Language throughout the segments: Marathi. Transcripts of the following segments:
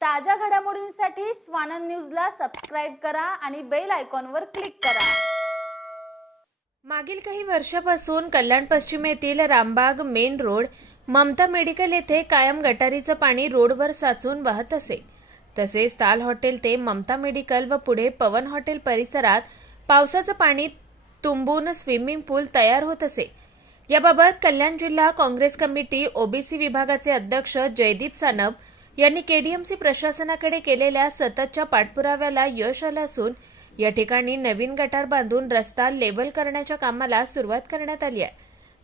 ताज्या घडामोडींसाठी स्वानंद न्यूजला सबस्क्राईब करा आणि बेल आयकॉनवर क्लिक करा. मागील काही वर्षापासून कल्याण पश्चिम येथील Rambag main road Mamata medical येथे कायम गटारीचं पाणी रोडवर साचून वाहत असे. तसेच ताल हॉटेल ते ममता मेडिकल व पुढे पवन हॉटेल परिसरात पावसाचं पाणी तुंबून स्विमिंग पूल तयार होत असे. याबाबत कल्याण जिल्हा काँग्रेस कमिटी ओबीसी विभागाचे अध्यक्ष जयदीप सानप यांनी केडीएमसी प्रशासनाकडे केलेल्या सततच्या पाठपुराव्याला यश आलं असून या ठिकाणी नवीन गटार बांधून रस्ता लेवल करण्याच्या कामाला सुरुवात करण्यात आली आहे.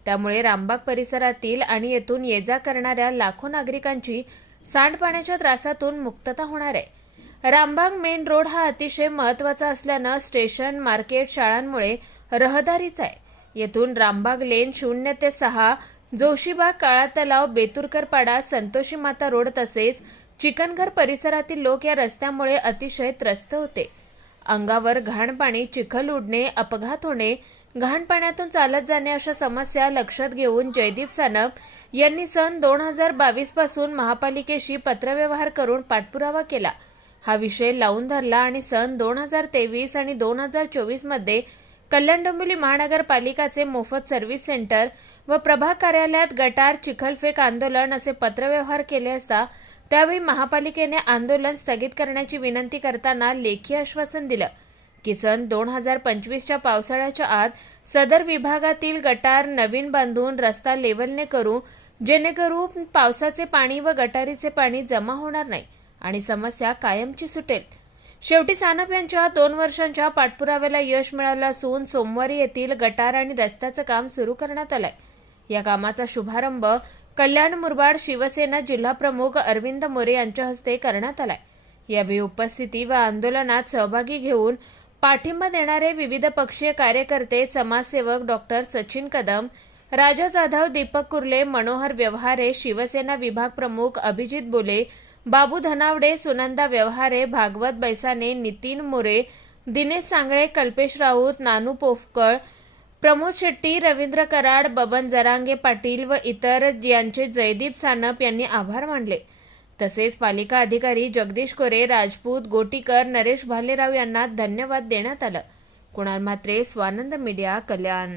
त्यामुळे रामबाग परिसरातील आणि येथून ये जा करणाऱ्या लाखो नागरिकांची सांडपाण्याच्या त्रासातून मुक्तता होणार आहे. रामबाग मेन रोड हा अतिशय महत्त्वाचा असल्यानं स्टेशन मार्केट शाळांमुळे रहदारीचा आहे. येथून रामबाग लेन शून्य ते सहा जोशीबाग काळा तलाव बेतुरकर पाडा संतोषी माता रोड तसेच चिकनघर परिसरातील लोक या रस्त्यामुळे अतिशय त्रस्त होते. अंगावर घाण पाणी चिखल उडणे अपघात होणे घाण पाण्यातून चालत जाणे अशा समस्या लक्षात घेऊन जयदीप सानप यांनी सन दोन हजार बावीसपासून महापालिकेशी पत्रव्यवहार करून पाठपुरावा केला. हा विषय लावून धरला आणि सन दोन हजार तेवीस आणि दोन हजार चोवीसमध्ये कल्याण डोंबिवली महानगरपालिकाचे मोफत सर्व्हिस सेंटर व प्रभाग कार्यालयात गटार चिखलफेक आंदोलन असे पत्रव्यवहार केले असता त्यावेळी महापालिकेने आंदोलन स्थगित करण्याची विनंती करताना लेखी आश्वासन दिलं. की सन दोन हजार पंचवीसच्या पावसाळ्याच्या आत सदर विभागातील गटार नवीन बांधून रस्ता लेवलने करू जेणेकरून पावसाचे पाणी व गटारीचे पाणी जमा होणार नाही आणि समस्या कायमची सुटेल. शेवटी सानप यांच्या दोन वर्षांच्या पाठपुराव्याला यश मिळालं असून सोमवारी येथील गटार आणि रस्त्याचं काम सुरू करण्यात आलंय. या कामाचा शुभारंभ कल्याण मुरबाड शिवसेना जिल्हाप्रमुख अरविंद मोरे यांच्या हस्ते करण्यात आलाय. यावेळी उपस्थिती व आंदोलनात सहभागी घेऊन पाठिंबा देणारे विविध पक्षीय कार्यकर्ते समाजसेवक डॉक्टर सचिन कदम राजा जाधव दीपक कुर्ले मनोहर व्यवहारे शिवसेना विभाग प्रमुख अभिजित बोले बाबू धनावडे सुनंदा व्यवहारे भागवत बैसाने नितीन मोरे दिनेश सांगळे कल्पेश राऊत नानू पोफकळ प्रमोद शेट्टी रवींद्र कराड बबन जरांगे पाटील व इतर यांचे जयदीप सानप यांनी आभार मानले. तसेच पालिका अधिकारी जगदीश कोरे राजपूत गोटीकर नरेश भालेराव यांना धन्यवाद देण्यात आलं. कुणाल म्हात्रे स्वानंद मीडिया कल्याण.